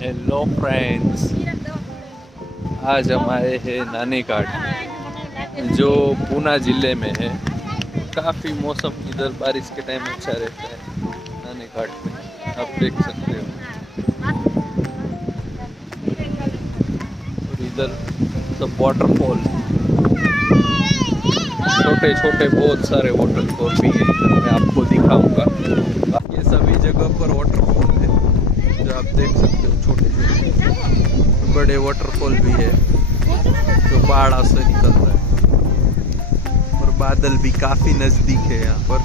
Hello friends, आज हम आए हैं नानेघाट जो पूना ज़िले में है। काफ़ी मौसम इधर बारिश के टाइम अच्छा रहता है नानेघाट में, आप देख सकते हो। और इधर सब वाटरफॉल, छोटे छोटे बहुत सारे वाटरफॉल भी है। इधर मैं आपको दिखाऊंगा। ये सभी जगह पर वाटरफॉल है जो आप देख सकते हो। छोटे छोटे बड़े वाटरफॉल भी है जो पहाड़ से निकल रहा है। और बादल भी काफी नजदीक है यहाँ पर।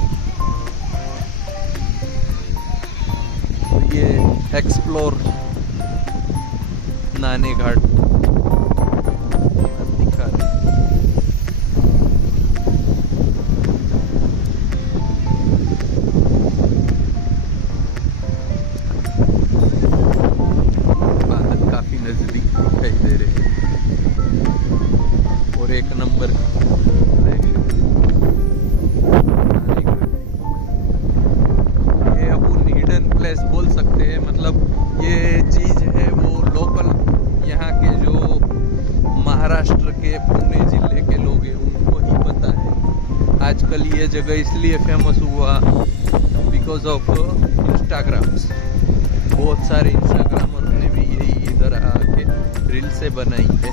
तो ये एक्सप्लोर नानेघाट दिखा रहे। बादल काफी नजदीक दिखाई दे रहे हैं और एक नंबर ये अपन हिडन प्लेस बोल सकते हैं। मतलब ये चीज है वो लोकल यहाँ के जो महाराष्ट्र के पुणे जिले के लोग हैं उनको ही पता है। आजकल ये जगह इसलिए फेमस हुआ बिकॉज ऑफ इंस्टाग्राम्स। बहुत सारे इंस्टाग्रामर ने भी यही इधर आके रील से बनाई है,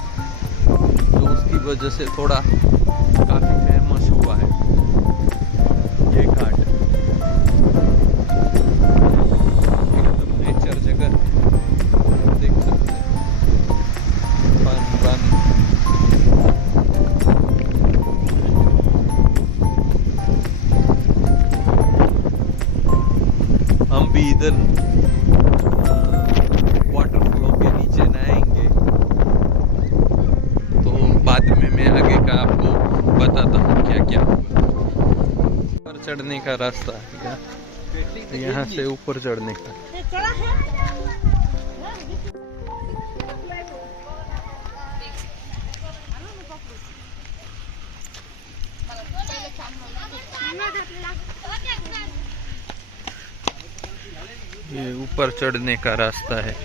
तो उसकी वजह से थोड़ा काफ़ी फेमस हुआ है ये घाट। एकदम नेचर जगह देख सकते हैं, पानी पानी। हम भी इधर वाटर फ्लो के नीचे नहाएंगे, तो बाद में मैं आगे का आपको बताता हूँ क्या क्या होगा। ऊपर चढ़ने का रास्ता है, यहाँ से ऊपर चढ़ने का। ये ऊपर चढ़ने का रास्ता है।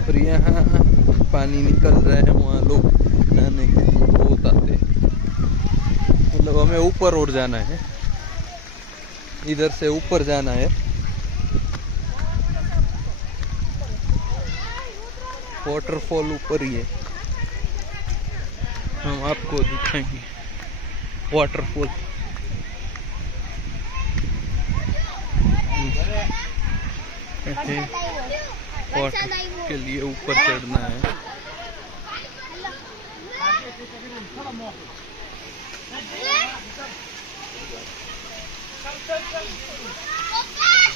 और यहाँ पानी निकल रहा है, वहाँ लोग नहाने के लिए बहुत आते हैं। मतलब हमें ऊपर और जाना है, इधर से ऊपर जाना है। वाटरफॉल ऊपर ही है, हम आपको दिखाएंगे वाटरफॉल। वाटर के लिए ऊपर चढ़ना है।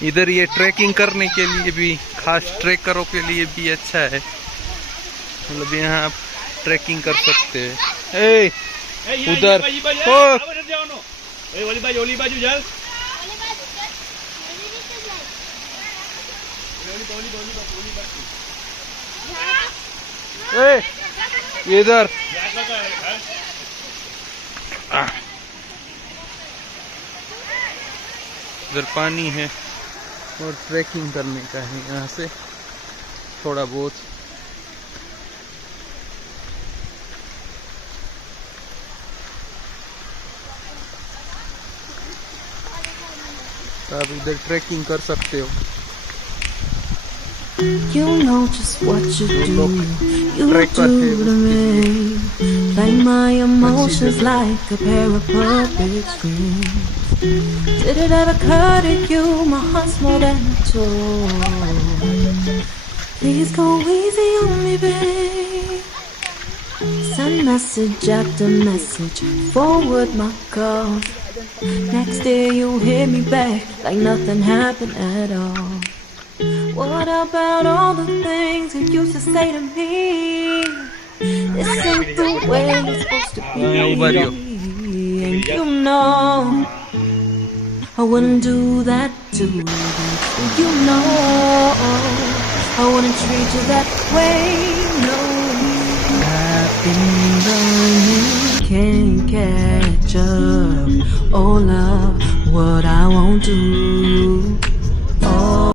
इधर ये ट्रैकिंग करने के लिए भी, खास ट्रैकरों के लिए भी अच्छा है। मतलब यहाँ आप ट्रैकिंग कर सकते हैं। उधर इधर इधर पानी है और ट्रैकिंग करने का है यहाँ से थोड़ा बहुत। आप इधर ट्रैकिंग कर सकते हो। You know just what you do, you do to me. Play my emotions like a pair of puppet strings. Did it ever occur to you my heart's more than a toy? Please go easy on me, babe. Send message after message, forward my calls. Next day you hit me back like nothing happened at all. What about all the things you used to say to me? This ain't the way it's supposed to be. And you know I wouldn't do that to you. You know I wouldn't treat you that way. No, I've been learning, can't catch up. Oh love, what I won't do.